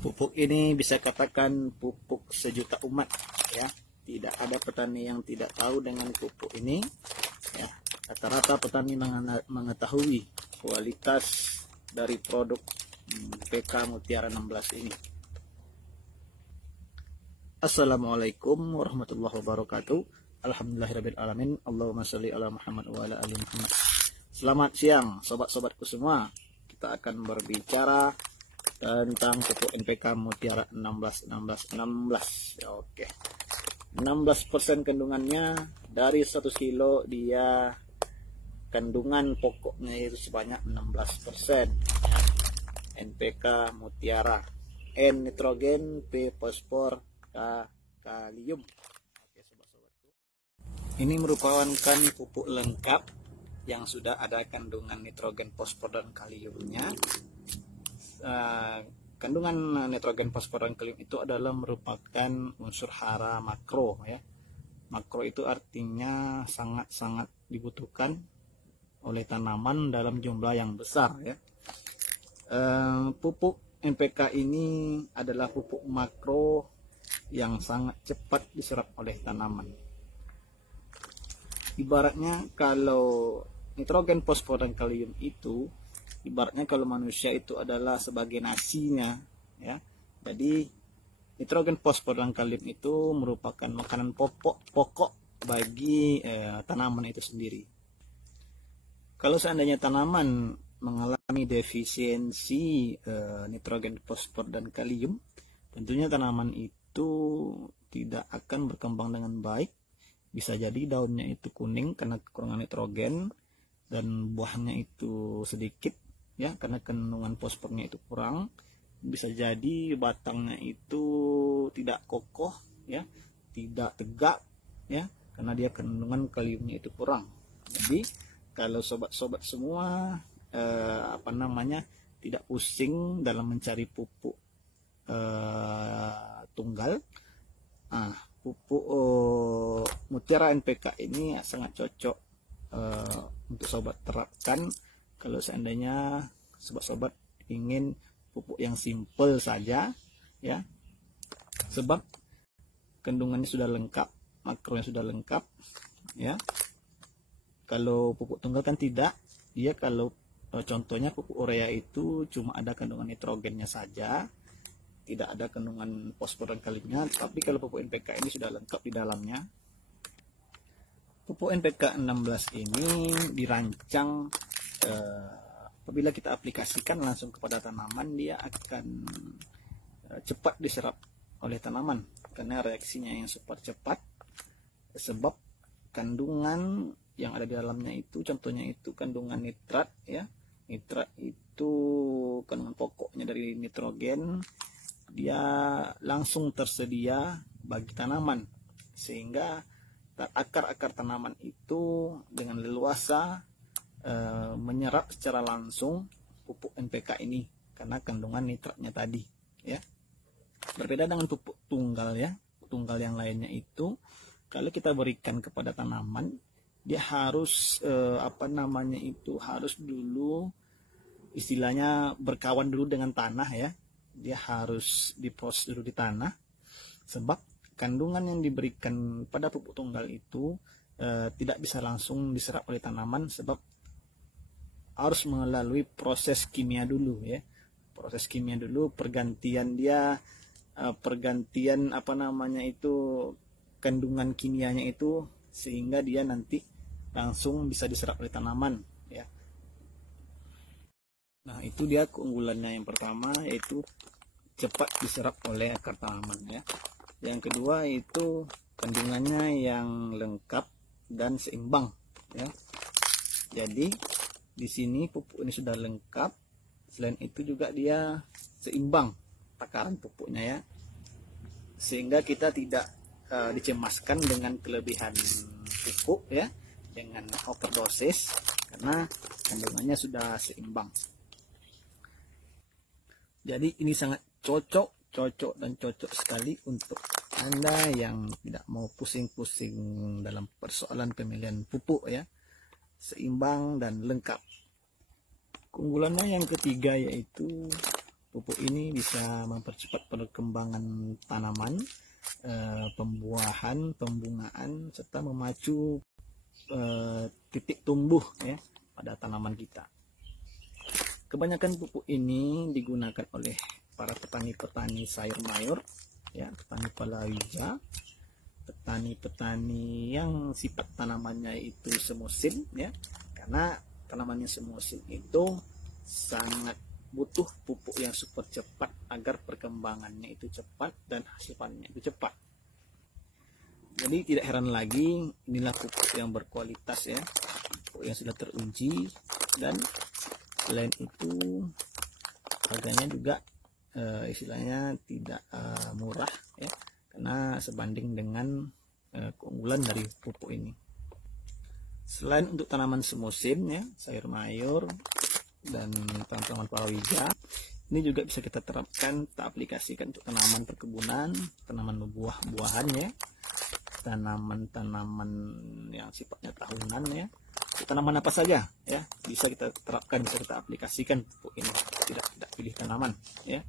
Pupuk ini bisa katakan pupuk sejuta umat ya. Tidak ada petani yang tidak tahu dengan pupuk ini ya. Rata-rata petani mengetahui kualitas dari produk PK Mutiara 16 ini. Assalamualaikum warahmatullahi wabarakatuh. Alhamdulillahirabbil alamin. Allahumma sholli ala Muhammad wa ala ali Muhammad. Selamat siang sobat-sobatku semua. Kita akan berbicara tentang pupuk NPK Mutiara 16. Ya, oke. 16% kandungannya, dari 1 kilo dia kandungan pokoknya itu sebanyak 16%. NPK Mutiara, N nitrogen, P fosfor, K kalium. Oke, sobat-sobatku. Ini merupakan pupuk lengkap yang sudah ada kandungan nitrogen, fosfor dan kaliumnya. Kandungan nitrogen, fosfor dan kalium itu adalah merupakan unsur hara makro ya. Makro itu artinya sangat-sangat dibutuhkan oleh tanaman dalam jumlah yang besar ya. Pupuk NPK ini adalah pupuk makro yang sangat cepat diserap oleh tanaman. Ibaratnya kalau nitrogen, fosfor dan kalium itu ibaratnya kalau manusia itu adalah sebagai nasinya ya. Jadi nitrogen, fosfor dan kalium itu merupakan makanan pokok bagi tanaman itu sendiri. Kalau seandainya tanaman mengalami defisiensi nitrogen, fosfor dan kalium, tentunya tanaman itu tidak akan berkembang dengan baik. Bisa jadi daunnya itu kuning karena kekurangan nitrogen, dan buahnya itu sedikit ya karena kandungan fosfornya itu kurang. Bisa jadi batangnya itu tidak kokoh ya, tidak tegak ya karena dia kandungan kaliumnya itu kurang. Jadi kalau sobat-sobat semua tidak pusing dalam mencari pupuk tunggal, pupuk Mutiara NPK ini sangat cocok untuk sobat terapkan kalau seandainya sobat-sobat ingin pupuk yang simple saja ya, sebab kandungannya sudah lengkap, makronya sudah lengkap ya. Kalau pupuk tunggal kan tidak, dia kalau contohnya pupuk urea itu cuma ada kandungan nitrogennya saja, tidak ada kandungan fosfor dan kaliumnya. Tapi kalau pupuk NPK ini sudah lengkap di dalamnya. Pupuk NPK 16 ini dirancang apabila kita aplikasikan langsung kepada tanaman, dia akan cepat diserap oleh tanaman karena reaksinya yang super cepat, sebab kandungan yang ada di dalamnya itu contohnya itu kandungan nitrat ya. Nitrat itu kandungan pokoknya dari nitrogen, dia langsung tersedia bagi tanaman sehingga akar-akar tanaman itu dengan leluasa menyerap secara langsung pupuk NPK ini karena kandungan nitratnya tadi ya. Berbeda dengan pupuk tunggal ya. Tunggal yang lainnya itu kalau kita berikan kepada tanaman, dia harus harus dulu istilahnya berkawan dulu dengan tanah ya. Dia harus diproses dulu di tanah, sebab kandungan yang diberikan pada pupuk tunggal itu tidak bisa langsung diserap oleh tanaman, sebab harus melalui proses kimia dulu ya. Proses kimia dulu, pergantian kandungan kimianya itu sehingga dia nanti langsung bisa diserap oleh tanaman ya. Nah, itu dia keunggulannya yang pertama, yaitu cepat diserap oleh akar tanaman ya. Yang kedua itu kandungannya yang lengkap dan seimbang ya. Jadi di sini pupuk ini sudah lengkap, selain itu juga dia seimbang takaran pupuknya ya, sehingga kita tidak dicemaskan dengan kelebihan pupuk ya, dengan overdosis, karena kandungannya sudah seimbang. Jadi ini sangat cocok sekali untuk Anda yang tidak mau pusing-pusing dalam persoalan pemilihan pupuk ya. Seimbang dan lengkap. Keunggulannya yang ketiga yaitu Pupuk ini bisa mempercepat perkembangan tanaman, pembuahan, pembungaan, serta memacu titik tumbuh ya pada tanaman kita. Kebanyakan pupuk ini digunakan oleh para petani-petani sayur mayur, ya, petani palawija, petani-petani yang sifat tanamannya itu semusim, ya, karena tanamannya semusim itu sangat butuh pupuk yang super cepat agar perkembangannya itu cepat dan hasilnya itu cepat. Jadi tidak heran lagi, inilah pupuk yang berkualitas ya, pupuk yang sudah teruji, dan selain itu harganya juga istilahnya tidak murah ya, karena sebanding dengan keunggulan dari pupuk ini. Selain untuk tanaman semusim ya, sayur mayur dan tanaman palawija, ini juga bisa kita terapkan, kita aplikasikan untuk tanaman perkebunan, tanaman buah-buahan ya, tanaman-tanaman yang sifatnya tahunan ya, tanaman apa saja ya bisa kita terapkan, bisa kita aplikasikan pupuk ini. Tidak pilih tanaman ya,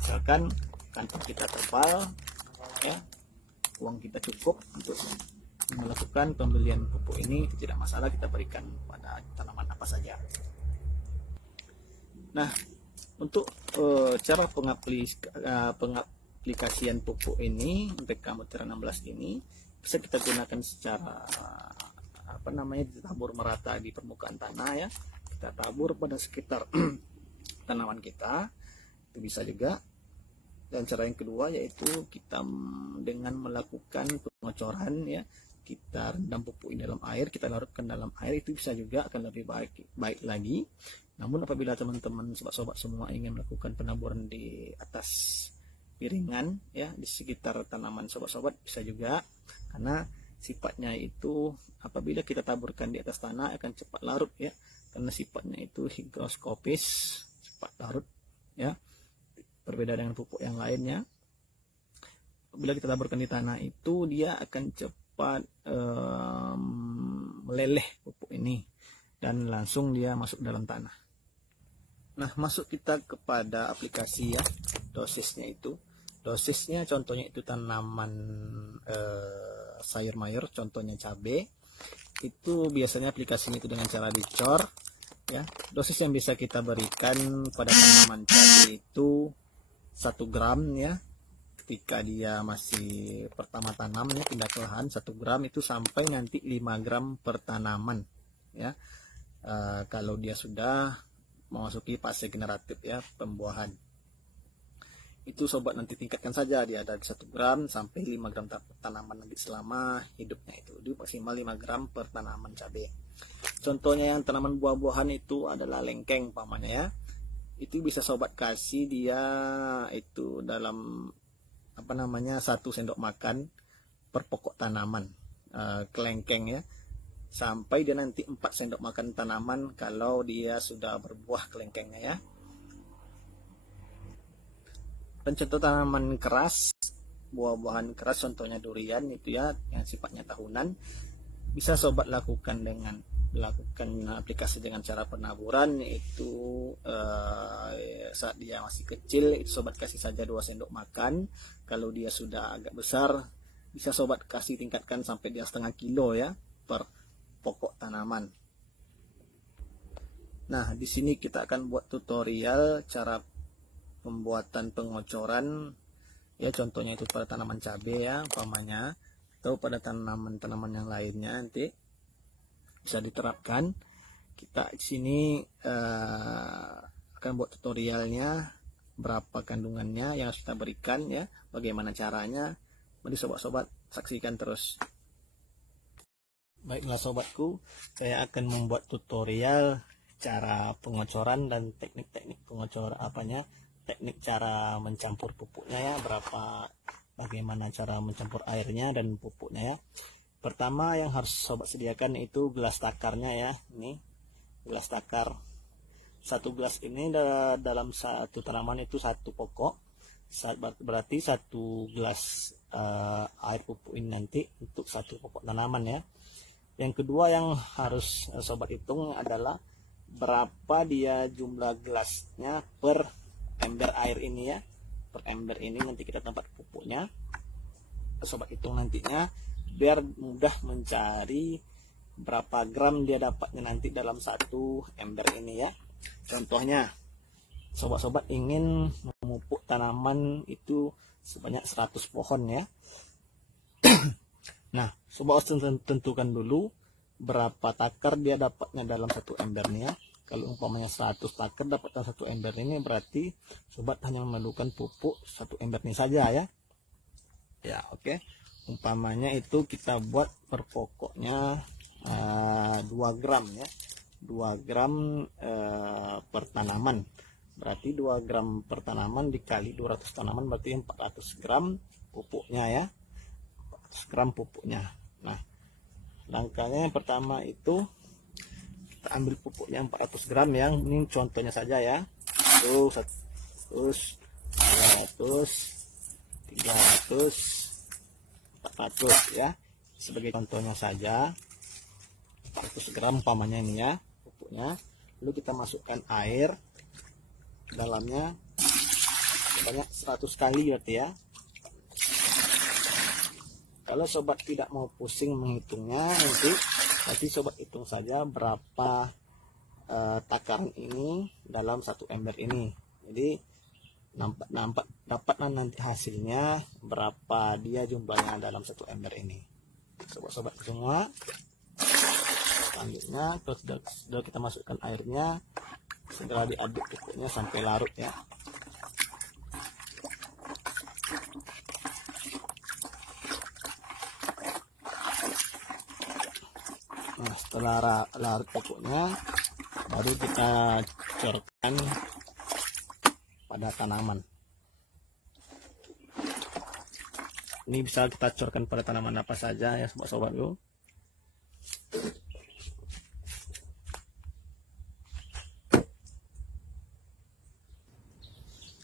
misalkan kantong kita tebal ya, uang kita cukup untuk melakukan pembelian pupuk ini, tidak masalah, kita berikan pada tanaman apa saja. Nah, untuk cara pengaplikasian pupuk ini MPK Mutiara 16 ini bisa kita gunakan secara ditabur merata di permukaan tanah ya, kita tabur pada sekitar tanaman kita, itu bisa juga. Dan cara yang kedua yaitu kita dengan melakukan pengocoran ya, kita rendam pupuk ini dalam air, kita larutkan dalam air, itu bisa juga akan lebih baik lagi. Namun apabila teman-teman sobat-sobat semua ingin melakukan penaburan di atas piringan ya, di sekitar tanaman sobat-sobat, bisa juga, karena sifatnya itu apabila kita taburkan di atas tanah akan cepat larut ya, karena sifatnya itu higroskopis, cepat larut ya, berbeda dengan pupuk yang lainnya. Apabila kita taburkan di tanah itu dia akan cepat meleleh pupuk ini dan langsung dia masuk dalam tanah. Nah, masuk kita kepada aplikasi ya, dosisnya itu. Dosisnya contohnya itu tanaman sayur mayur, contohnya cabai, itu biasanya aplikasinya itu dengan cara dicor ya. Dosis yang bisa kita berikan pada tanaman cabai itu 1 gram ya, ketika dia masih pertama tanam ya, pindah ke lahan, 1 gram itu sampai nanti 5 gram per tanaman ya. Kalau dia sudah memasuki fase generatif ya, pembuahan, itu sobat nanti tingkatkan saja, dia dari 1 gram sampai 5 gram tanaman nanti selama hidupnya, itu maksimal 5 gram per tanaman cabai. Contohnya yang tanaman buah-buahan itu adalah lengkeng pamannya ya, itu bisa sobat kasih dia itu dalam 1 sendok makan per pokok tanaman kelengkeng ya, sampai dia nanti 4 sendok makan tanaman kalau dia sudah berbuah kelengkengnya ya. Dan contoh tanaman keras, buah-buahan keras, contohnya durian itu ya, yang sifatnya tahunan, bisa sobat lakukan aplikasi dengan cara penaburan, yaitu saat dia masih kecil itu sobat kasih saja 2 sendok makan. Kalau dia sudah agak besar bisa sobat kasih tingkatkan sampai dia setengah kilo ya per pokok tanaman. Nah, di sini kita akan buat tutorial cara pembuatan pengocoran ya, contohnya itu pada tanaman cabai ya umpamanya, atau pada tanaman-tanaman yang lainnya nanti bisa diterapkan. Kita di sini akan buat tutorialnya, berapa kandungannya yang harus kita berikan ya, bagaimana caranya. Mari sobat-sobat saksikan terus. Baiklah sobatku, saya akan membuat tutorial cara pengocoran dan teknik-teknik pengocoran teknik cara mencampur pupuknya ya, bagaimana cara mencampur airnya dan pupuknya ya. Pertama yang harus sobat sediakan itu gelas takarnya ya, ini gelas takar. 1 gelas ini dalam 1 tanaman itu 1 pokok, berarti 1 gelas air pupuk ini nanti untuk 1 pokok tanaman ya. Yang kedua yang harus sobat hitung adalah berapa dia jumlah gelasnya per ember air ini ya, per ember ini nanti kita tempat pupuknya. Sobat hitung nantinya biar mudah mencari berapa gram dia dapatnya nanti dalam satu ember ini ya. Contohnya sobat-sobat ingin memupuk tanaman itu sebanyak 100 pohon ya. Nah, sobat harus tentukan dulu berapa takar dia dapatnya dalam satu ember nih ya. Kalau umpamanya 100 takar dapat dalam satu ember ini, berarti sobat hanya memerlukan pupuk satu ember ini saja ya. Ya, oke. Umpamanya itu kita buat per pokoknya 2 gram ya. 2 gram per tanaman. Berarti 2 gram per tanaman dikali 200 tanaman berarti 400 gram pupuknya ya. 400 gram pupuknya. Nah, langkahnya yang pertama itu kita ambil pupuknya 400 gram yang ini contohnya saja ya. Terus 200, 300, 400 ya, sebagai contohnya saja. 400 gram umpamanya ini ya pupuknya. Lalu kita masukkan air dalamnya sebanyak 100 kali berarti ya. Kalau sobat tidak mau pusing menghitungnya, nanti sobat hitung saja berapa takaran ini dalam satu ember ini. Jadi dapat nanti hasilnya berapa dia jumlahnya dalam satu ember ini. Sobat-sobat semua, selanjutnya sudah kita masukkan airnya, segera diaduk pupuknya sampai larut ya. Nah, setelah larut pupuknya baru kita corkan pada tanaman. Ini bisa kita corkan pada tanaman apa saja ya sobat-sobatku.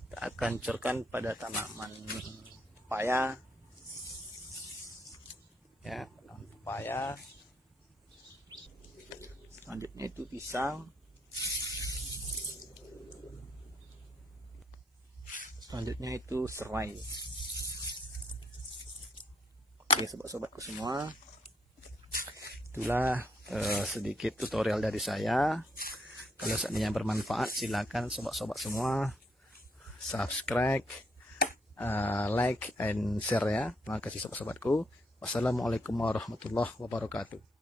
Kita akan corkan pada tanaman pepaya ya, tanaman pepaya. Selanjutnya itu pisang. Selanjutnya itu serai. Oke sobat-sobatku semua, itulah sedikit tutorial dari saya. Kalau seandainya bermanfaat, silakan sobat-sobat semua subscribe, like and share ya. Terima kasih sobat-sobatku. Wassalamualaikum warahmatullahi wabarakatuh.